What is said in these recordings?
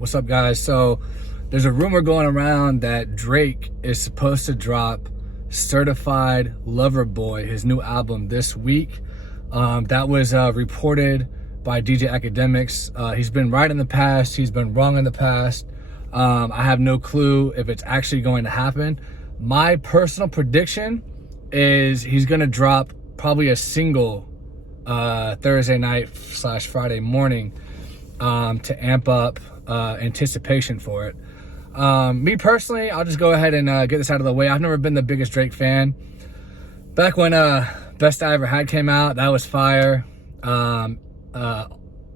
What's up, guys? So there's a rumor going around that Drake is supposed to drop Certified Lover Boy, his new album, this week. That was reported by DJ Akademiks. He's been right in the past. He's been wrong in the past. I have no clue if it's actually going to happen. My personal prediction is he's going to drop probably a single Thursday night / Friday morning to amp up anticipation for it. Me personally, I'll just go ahead and get this out of the way. I've never been the biggest Drake fan. Back when Best I Ever Had came out, that was fire. I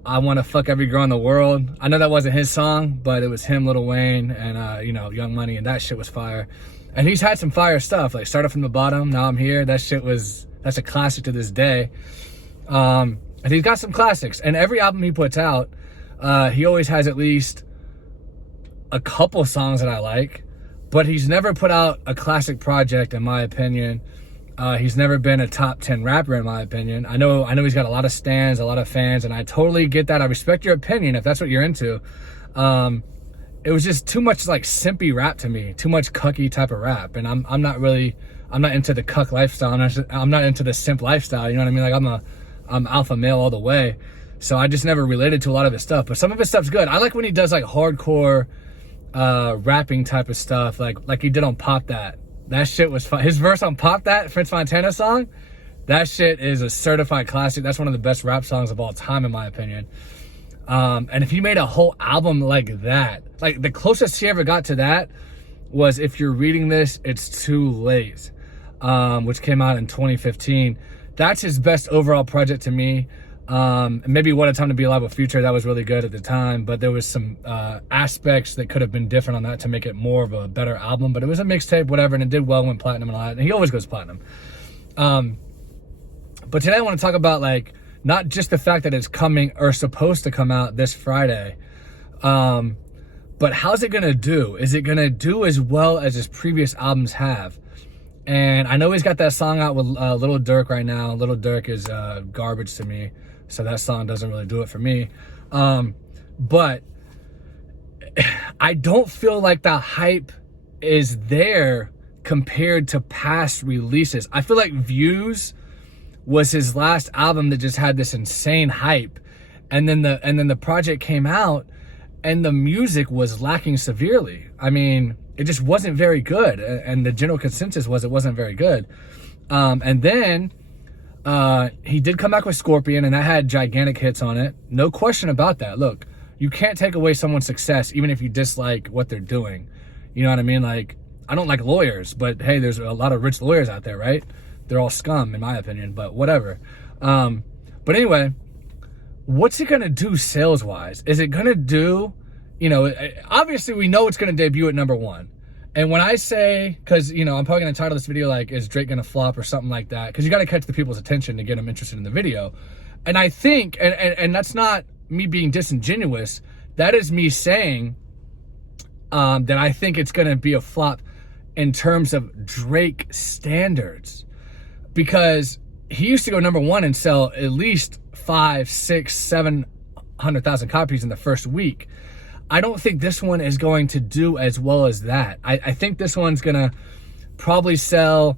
Want to Fuck Every Girl in the World. I know that wasn't his song, but it was him, Lil Wayne, and Young Money, and that shit was fire. And he's had some fire stuff, like Started From the Bottom, Now I'm Here. That's a classic to this day. And he's got some classics, and every album he puts out, he always has at least a couple songs that I like, but he's never put out a classic project, in my opinion. He's never been a top 10 rapper, in my opinion. I know he's got a lot of stans, a lot of fans, and I totally get that. I respect your opinion if that's what you're into. It was just too much like simpy rap to me, too much cucky type of rap, and I'm not into the cuck lifestyle. I'm not into the simp lifestyle. You know what I mean? Like I'm alpha male all the way. So I just never related to a lot of his stuff, but some of his stuff's good. I like when he does like hardcore rapping type of stuff, like he did on Pop That. That shit was fun. His verse on Pop That, French Montana song, that shit is a certified classic. That's one of the best rap songs of all time, in my opinion. And if he made a whole album like that, like the closest he ever got to that was If You're Reading This, It's Too Late, which came out in 2015. That's his best overall project to me. Maybe What a Time to Be Alive with Future, that was really good at the time, but there was some aspects that could have been different on that to make it more of a better album. But it was a mixtape, whatever, and it did well, went platinum and all that, and he always goes platinum. But today I want to talk about like not just the fact that it's coming or supposed to come out this Friday, but how's it gonna do? Is it gonna do as well as his previous albums have? And I know he's got that song out with Lil Durk right now. Lil Durk is garbage to me, so that song doesn't really do it for me. But I don't feel like the hype is there compared to past releases. I feel like Views was his last album that just had this insane hype, and then the project came out and the music was lacking severely. I mean, it just wasn't very good, and the general consensus was it wasn't very good. And then he did come back with Scorpion, and that had gigantic hits on it. No question about that. Look, you can't take away someone's success even if you dislike what they're doing. You know what I mean? Like, I don't like lawyers, but hey, there's a lot of rich lawyers out there, right? They're all scum, in my opinion, but whatever. But anyway, what's it gonna do sales-wise? Is it gonna do, obviously we know it's gonna debut at #1. And when I say, because, I'm probably gonna title this video like, is Drake gonna flop or something like that? Because you gotta catch the people's attention to get them interested in the video. And I think, and that's not me being disingenuous, that is me saying that I think it's gonna be a flop in terms of Drake standards. Because he used to go #1 and sell at least 500,000, 600,000, 700,000 copies in the first week. I don't think this one is going to do as well as that. I think this one's gonna probably sell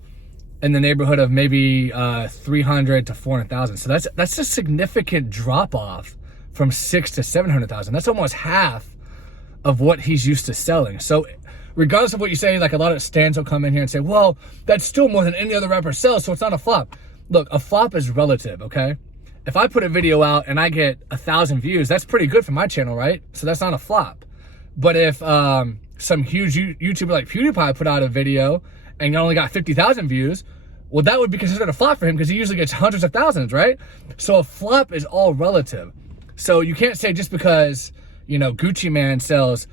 in the neighborhood of maybe 300 to 400,000. So that's a significant drop off from 600,000 to 700,000. That's almost half of what he's used to selling. So regardless of what you say, like a lot of stans will come in here and say, well, that's still more than any other rapper sells, so it's not a flop. Look, a flop is relative, okay? If I put a video out and I get 1,000 views, that's pretty good for my channel, right? So that's not a flop. But if some huge YouTuber like PewDiePie put out a video and only got 50,000 views, well, that would be considered a flop for him because he usually gets hundreds of thousands, right? So a flop is all relative. So you can't say just because, Gucci Man sells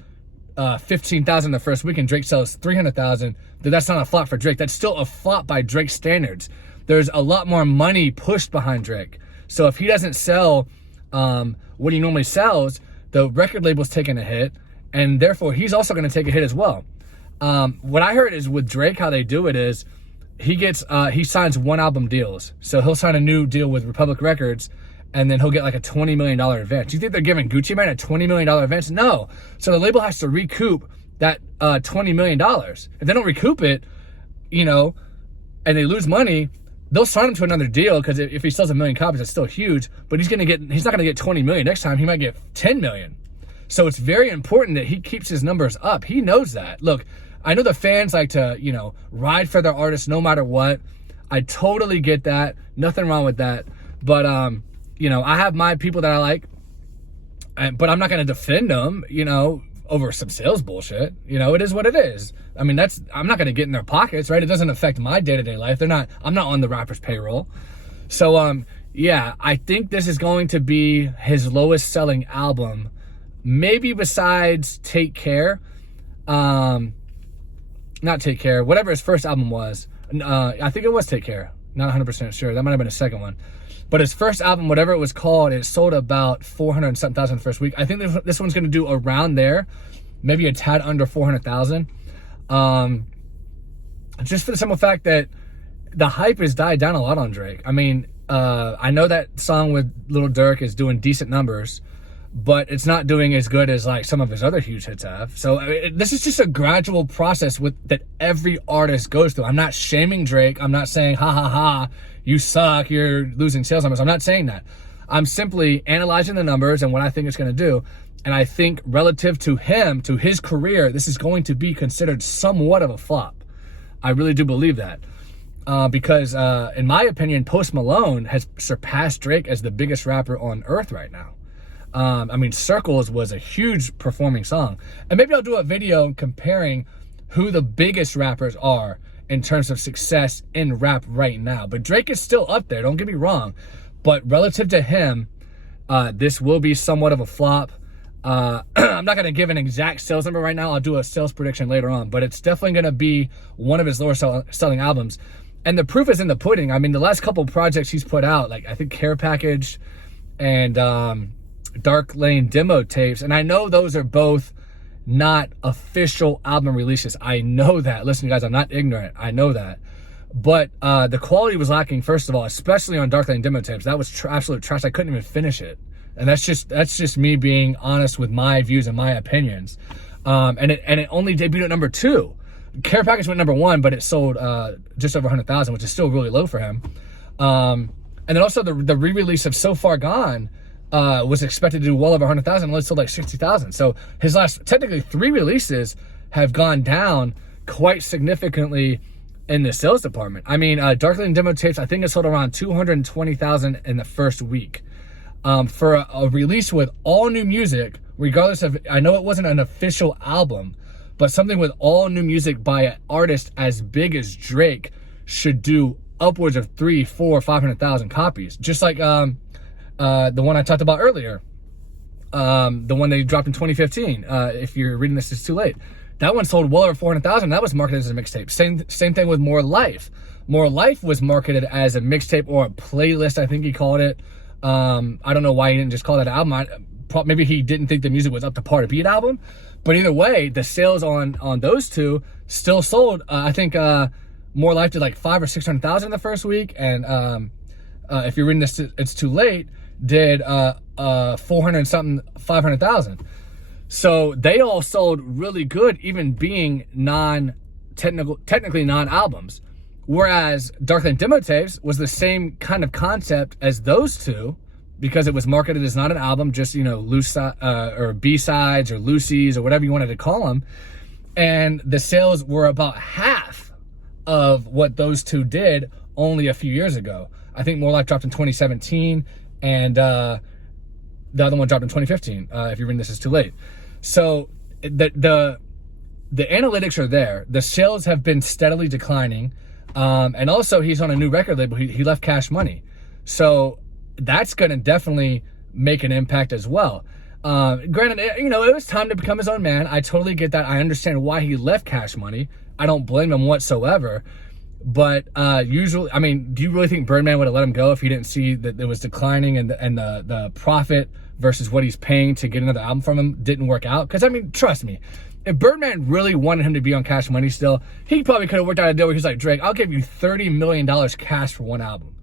15,000 the first week and Drake sells 300,000, that's not a flop for Drake. That's still a flop by Drake's standards. There's a lot more money pushed behind Drake. So if he doesn't sell what he normally sells, the record label's taking a hit, and therefore he's also going to take a hit as well. What I heard is with Drake, how they do it is he signs one album deals. So he'll sign a new deal with Republic Records, and then he'll get like a $20 million advance. You think they're giving Gucci Mane a $20 million advance? No. So the label has to recoup that $20 million. If they don't recoup it, you know, and they lose money, they'll sign him to another deal, because if he sells 1 million copies, that's still huge, but he's not gonna get 20 million. Next time he might get 10 million. So it's very important that he keeps his numbers up. He knows that. Look, I know the fans like to, you know, ride for their artists no matter what. I totally get that. Nothing wrong with that. But, you know, I have my people that I like, but I'm not going to defend them, you know, over some sales bullshit. You know, it is what it is. I mean, I'm not going to get in their pockets, right? It doesn't affect my day-to-day life. I'm not on the rapper's payroll. So, yeah, I think this is going to be his lowest selling album, maybe besides Take Care. Not Take Care, whatever his first album was. I think it was Take Care. Not 100% sure. That might have been his second one. But his first album, whatever it was called, it sold about 400 and something thousand the first week. I think this one's going to do around there, maybe a tad under 400,000. Just for the simple fact that the hype has died down a lot on Drake. I mean, I know that song with Lil Durk is doing decent numbers, but it's not doing as good as like some of his other huge hits have. So this is just a gradual process that every artist goes through. I'm not shaming Drake. I'm not saying, ha ha ha, you suck, you're losing sales numbers. I'm not saying that. I'm simply analyzing the numbers and what I think it's going to do. And I think relative to him, to his career, this is going to be considered somewhat of a flop. I really do believe that. Because in my opinion, Post Malone has surpassed Drake as the biggest rapper on earth right now. I mean, Circles was a huge performing song. And maybe I'll do a video comparing who the biggest rappers are in terms of success in rap right now. But Drake is still up there, don't get me wrong. But relative to him, this will be somewhat of a flop. I'm not going to give an exact sales number right now. I'll do a sales prediction later on. But it's definitely going to be one of his lower selling albums. And the proof is in the pudding. I mean, the last couple projects he's put out, like I think Care Package and Dark Lane demo tapes, and I know those are both not official album releases. I know that. Listen, guys, I'm not ignorant. I know that. But the quality was lacking, first of all, especially on Dark Lane demo tapes. That was absolute trash. I couldn't even finish it. And that's just me being honest with my views and my opinions. And it only debuted at number 2. Care Package went number 1, but it sold just over 100,000, which is still really low for him. And then also the re-release of So Far Gone was expected to do well over 100,000, only sold like 60,000. So his last, technically 3 releases have gone down quite significantly in the sales department. I mean, Dark Lane demo tapes, I think it sold around 220,000 in the first week. For a release with all new music, regardless of, I know it wasn't an official album, but something with all new music by an artist as big as Drake should do upwards of 300,000, 400,000, 500,000 copies. Just like the one I talked about earlier, the one they dropped in 2015. If you're reading this, it's too late. That one sold well over 400,000. That was marketed as a mixtape. Same thing with More Life. More Life was marketed as a mixtape or a playlist, I think he called it. I don't know why he didn't just call that an album. Maybe he didn't think the music was up to par to be an album. But either way, the sales on those two still sold. I think More Life did like 500,000 or 600,000 in the first week, and if you're reading this, it's too late. Did 400 and something, 500,000. So they all sold really good, even being technically non-albums. Whereas Dark Lane demo tapes was the same kind of concept as those two, because it was marketed as not an album, just, you know, loose or B-sides or loosies or whatever you wanted to call them. And the sales were about half of what those two did only a few years ago. I think More Life dropped in 2017, and the other one dropped in 2015. If you're reading this, it's too late. So the analytics are there. The sales have been steadily declining. And also he's on a new record label. He left Cash Money. So that's going to definitely make an impact as well. Granted, you know, it was time to become his own man. I totally get that. I understand why he left Cash Money. I don't blame him whatsoever. But usually, I mean, do you really think Birdman would have let him go if he didn't see that it was declining and the profit versus what he's paying to get another album from him didn't work out? Because, I mean, trust me, if Birdman really wanted him to be on Cash Money still, he probably could have worked out a deal where he's like, Drake, I'll give you $30 million cash for one album.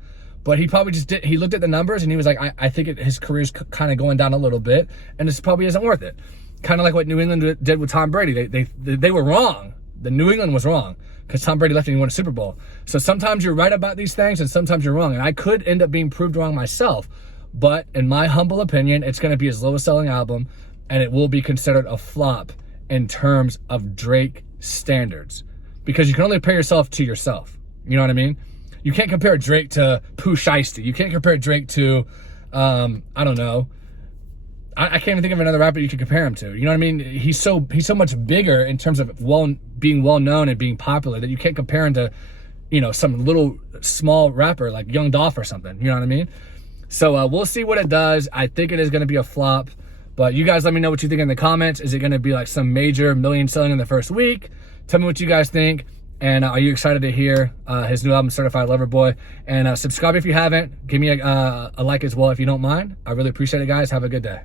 But he probably just he looked at the numbers and he was like, I think his career's kind of going down a little bit, and this probably isn't worth it. Kind of like what New England did with Tom Brady. They were wrong. The New England was wrong because Tom Brady left and he won a Super Bowl. So sometimes you're right about these things and sometimes you're wrong. And I could end up being proved wrong myself. But in my humble opinion, it's going to be his lowest selling album, and it will be considered a flop in terms of Drake standards, because you can only compare yourself to yourself. You know what I mean? You can't compare Drake to Pooh Shiesty. You can't compare Drake to, I don't know. I can't even think of another rapper you could compare him to. You know what I mean? He's so much bigger in terms of being well known and being popular that you can't compare him to, some little small rapper like Young Dolph or something. You know what I mean? So we'll see what it does. I think it is going to be a flop. But you guys let me know what you think in the comments. Is it going to be like some major million selling in the first week? Tell me what you guys think. And are you excited to hear his new album, Certified Lover Boy? And subscribe if you haven't. Give me a like as well if you don't mind. I really appreciate it, guys. Have a good day.